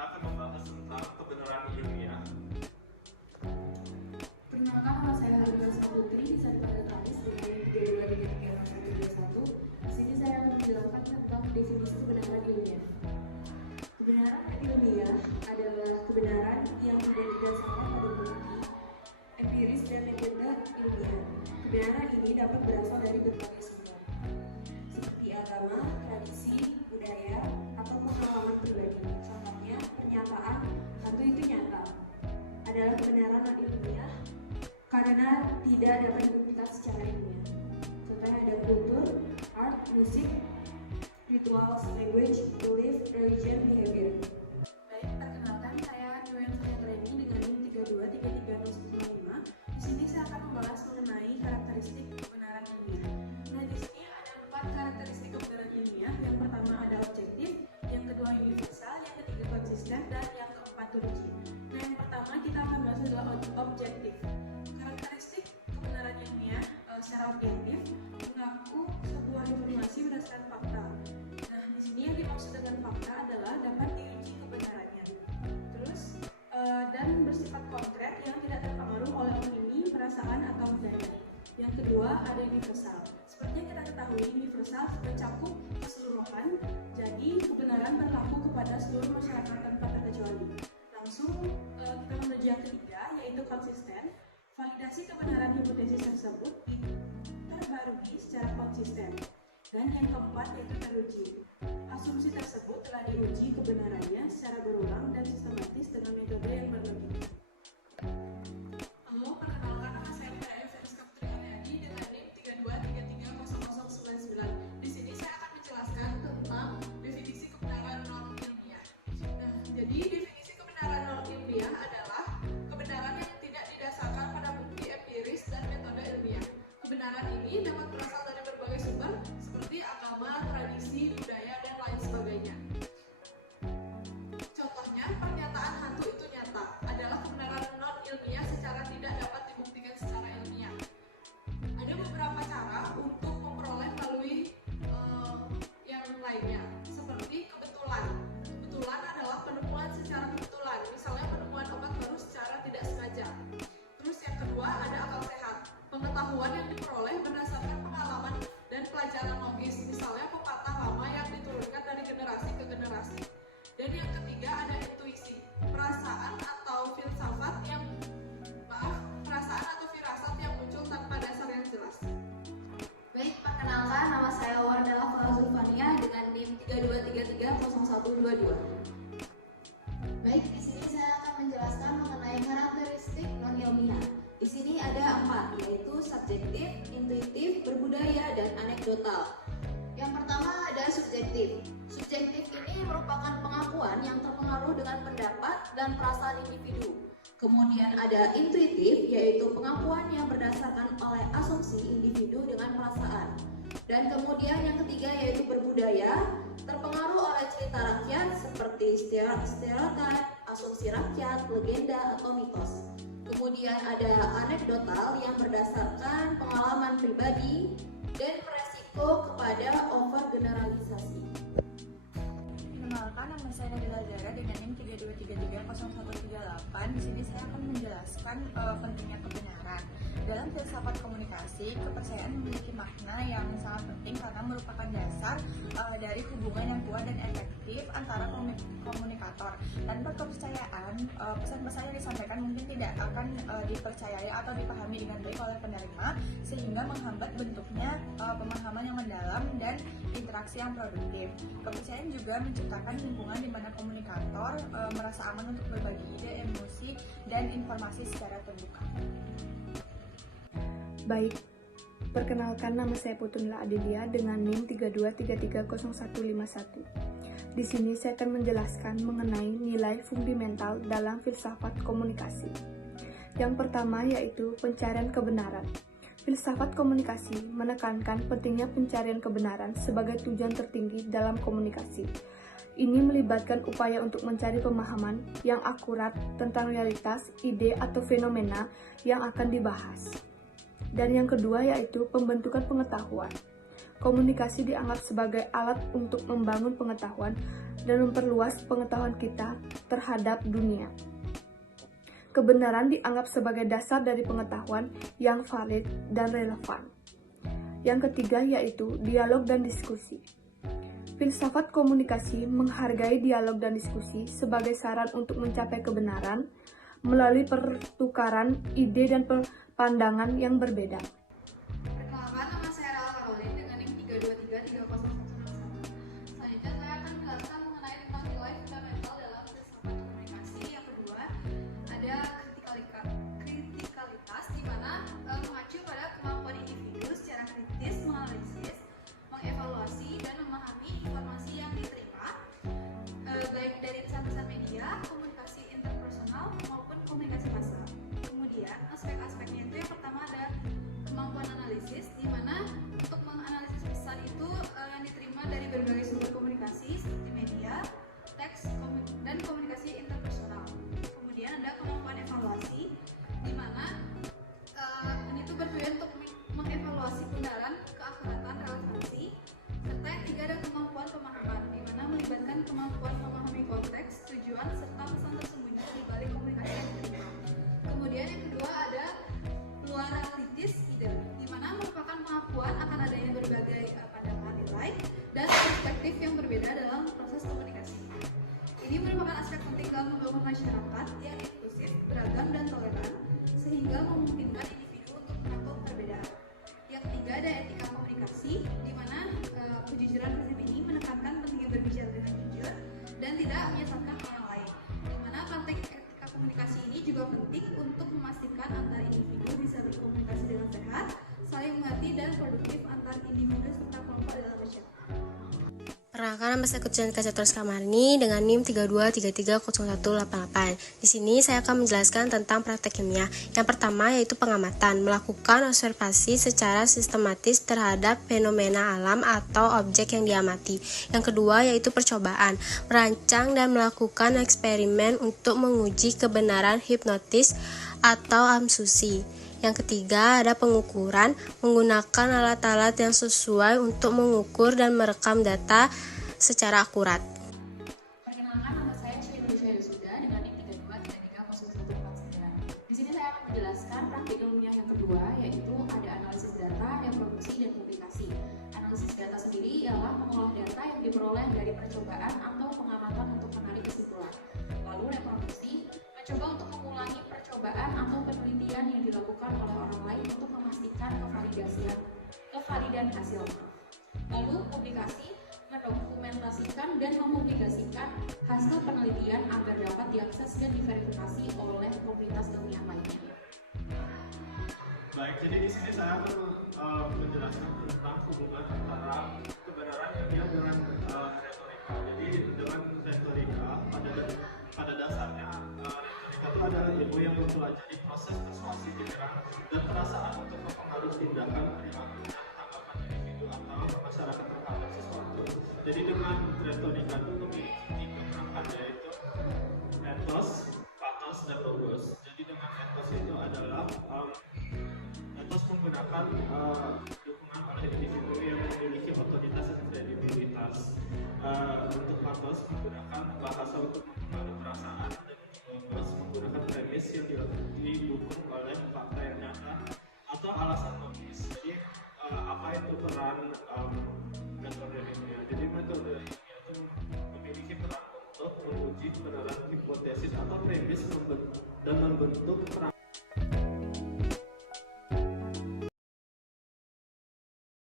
kita akan membahas tentang kebenaran ilmiah. Perkenalkan, nama saya Halimah Putri, bisa dipanggil Kamis dengan 3233 Di sini saya akan menjelaskan tentang definisi kebenaran ilmiah. Kebenaran ilmiah adalah kebenaran yang tidak didasarkan pada bukti empiris dan metode ilmiah. Kebenaran ini dapat berasal dari berbagai sumber, seperti agama, tradisi, budaya, atau pengalaman pribadi. Contohnya, pernyataan "hantu itu nyata" adalah kebenaran non-ilmiah karena tidak dapat dibuktikan secara ilmiah. Contohnya ada kultur, art, musik, rituals, language, belief, religion, behavior. Baik, perkenalkan, saya Joen Reni dengan NIM 323305. Di sini saya akan membahas mengenai karakteristik kebenaran ilmiah. Nah, di sini ada 4 karakteristik kebenaran ilmiah. Yang pertama ada objektif, yang kedua universal, yang ketiga konsisten, dan yang keempat teruji. Nah, yang pertama kita akan bahas adalah objektif. Karakteristik kebenaran ilmiah secara objektif mengaku sebuah informasi berdasarkan fakta. Nah, di sini yang dimaksud dengan fakta adalah dapat diuji kebenarannya. Terus dan bersifat konkret yang tidak terpengaruh oleh opini, perasaan, atau budaya. Yang kedua ada universal. Seperti yang kita ketahui, universal mencakup keseluruhan, jadi kebenaran berlaku kepada seluruh masyarakat tanpa terkecuali. Langsung kita menuju yang ketiga, yaitu konsisten. Validasi kebenaran hipotesis tersebut diperbarui secara konsisten. Dan yang keempat yaitu teruji. Asumsi tersebut telah diuji kebenarannya secara berulang dan sistematis dengan metode yang berlebih. Halo, perkenalkan, nama saya Putri Putri Haryadi dengan NIM 32330099. Di sini saya akan menjelaskan tentang definisi kebenaran non ilmiah. Nah, jadi definisi kebenaran non ilmiah adalah kebenaran yang tidak didasarkan pada bukti empiris dan metode ilmiah. Kebenaran ini dapat berasal dari berbagai sumber seperti agama, tradisi, budaya, dan lain sebagainya. Contohnya, pernyataan "hantu itu nyata" adalah kebenaran non ilmiah secara tidak dapat dibuktikan secara ilmiah. Ada beberapa cara untuk memperoleh melalui yang lainnya, seperti kebetulan. Kebetulan adalah penemuan secara kebetulan, misalnya penemuan obat baru secara tidak sengaja. Terus yang kedua ada akal sehat, pengetahuan yang diperoleh berdasarkan pengalaman dan pelajaran logis, misalnya pepatah lama yang diturunkan dari generasi ke generasi. Dan yang ketiga ada intuisi, perasaan atau filsafat yang perasaan atau firasat yang muncul tanpa dasar yang jelas. Baik, perkenalkan, nama saya Wardala Zulfania dengan NIM 32330122. Baik, di sini saya akan menjelaskan mengenai karakteristik non ilmiah. Di sini ada 4, yaitu subjektif, intuitif, berbudaya, dan anekdotal. Yang pertama ada subjektif. Subjektif ini merupakan pengakuan yang terpengaruh dengan pendapat dan perasaan individu. Kemudian ada intuitif, yaitu pengakuan yang berdasarkan oleh asumsi individu dengan perasaan. Dan kemudian yang ketiga yaitu berbudaya, terpengaruh oleh cerita rakyat seperti stereotip, asumsi rakyat, legenda, atau mitos. Kemudian ada anekdotal yang berdasarkan pengalaman pribadi dan beresiko kepada overgeneralisasi. Perkenalkan, nama saya Nabila Zara dengan NIM 32330138. Di sini saya akan menjelaskan pentingnya kebenaran. Dalam filsafat komunikasi, kepercayaan memiliki makna yang sangat penting karena merupakan dasar dari hubungan yang kuat dan efektif antara komunikator. Tanpa kepercayaan, pesan-pesan yang disampaikan mungkin tidak akan dipercayai atau dipahami dengan baik oleh penerima, sehingga menghambat bentuknya pemahaman yang mendalam dan interaksi yang produktif. Kepercayaan juga menciptakan lingkungan di mana komunikator merasa aman untuk berbagi ide, emosi, dan informasi secara terbuka. Baik, perkenalkan, nama saya Putunla Adelia dengan NIM 32330151. Di sini saya akan menjelaskan mengenai nilai fundamental dalam filsafat komunikasi. Yang pertama yaitu pencarian kebenaran. Filsafat komunikasi menekankan pentingnya pencarian kebenaran sebagai tujuan tertinggi dalam komunikasi. Ini melibatkan upaya untuk mencari pemahaman yang akurat tentang realitas, ide, atau fenomena yang akan dibahas. Dan yang kedua yaitu pembentukan pengetahuan. Komunikasi dianggap sebagai alat untuk membangun pengetahuan dan memperluas pengetahuan kita terhadap dunia. Kebenaran dianggap sebagai dasar dari pengetahuan yang valid dan relevan. Yang ketiga yaitu dialog dan diskusi. Filsafat komunikasi menghargai dialog dan diskusi sebagai saran untuk mencapai kebenaran melalui pertukaran ide dan pandangan yang berbeda. Perkenalkan, nama saya Rala Caroline dengan NIM 323301161. Selanjutnya saya akan menjelaskan mengenai tentang nilai fundamental dalam filsafat komunikasi. Yang kedua, ada kritikalitas, di mana mengacu pada kemampuan individu secara kritis menganalisis, mengevaluasi, dan memahami informasi yang diterima, baik dari pesan-pesan media, komunikasi interpersonal, maupun komunikasi massa. Kemudian, aspek-aspeknya itu yang pertama ada kemampuan analisis, di mana untuk menganalisis pesan itu yang diterima dari berbagai sumber komunikasi seperti media, teks, dan komunikasi interpersonal. Kemudian ada kemampuan evaluasi, di mana ini tuh bertujuan untuk mengevaluasi kebenaran, keakuratan, relevansi, serta yang ketiga ada kemampuan pemahaman, di mana melibatkan kemampuan memahami konteks, tujuan, serta pesan tersembunyi di balik komunikasi yang diterima. Kemudian yang kedua ada pluralitas ide, di mana merupakan pengakuan akan adanya berbagai pandangan, nilai, dan perspektif yang berbeda dalam proses komunikasi. Ini merupakan aspek penting dalam membangun masyarakat yang inklusif, beragam, dan toleran, sehingga memungkinkan individu untuk mengatur perbedaan. Yang ketiga ada etika komunikasi, di mana kejujuran prinsip ini menekankan pentingnya berbicara dengan jujur dan tidak menyesatkan orang lain. Di mana praktek etika komunikasi ini juga penting untuk memastikan antar individu bisa berkomunikasi dengan sehat, saling mengerti, dan produktif antar individu serta kelompok dalam masyarakat. Perkenalkan, nama saya Kutujan Kacaturus Kamarni dengan NIM 323301188. Di sini saya akan menjelaskan tentang praktek kimia. Yang pertama yaitu pengamatan, melakukan observasi secara sistematis terhadap fenomena alam atau objek yang diamati. Yang kedua yaitu percobaan, merancang dan melakukan eksperimen untuk menguji kebenaran hipnotis atau asumsi. Yang ketiga ada pengukuran, menggunakan alat-alat yang sesuai untuk mengukur dan merekam data secara akurat. Perkenalkan, nama saya Syedisha Yusuda dengan NIM 323301149. Di sini saya akan menjelaskan praktik ilmiah yang kedua, yaitu ada analisis data, reproduksi, dan publikasi. Analisis data sendiri ialah mengolah data yang diperoleh dari percobaan atau pengamatan untuk menarik kesimpulan. Lalu reproduksi, mencoba untuk mengulangi percobaan atau penelitian yang dilakukan oleh orang lain untuk memastikan kevalidan hasil. Lalu publikasi, mendokumentasikan dan mempublikasikan hasil penelitian agar dapat diakses dan diverifikasi oleh komunitas ilmiah lainnya. Baik, jadi di sini saya akan menjelaskan tentang hubungan antara kebenaran ilmiah dengan retorika. Jadi dengan retorika pada dasarnya retorika itu adalah ilmu yang mempelajari proses persuasi pikiran dan perasaan untuk mempengaruhi tindakan, perilaku, dan tanggapan individu atau masyarakat terhadap sesuatu. Jadi dengan retorika itu memiliki tiga perangkat, yaitu ethos, pathos, dan logos. Jadi dengan ethos itu adalah ethos menggunakan dukungan oleh individu yang memiliki otoritas dan kredibilitas. Untuk pathos menggunakan bahasa untuk mempengaruhi perasaan, dan logos menggunakan premis yang didukung oleh fakta yang nyata atau alasan logis. Jadi apa itu peran metode ilmiah? Jadi metode ilmiah itu memiliki peran untuk menguji kebenaran hipotesis atau premis dan membentuk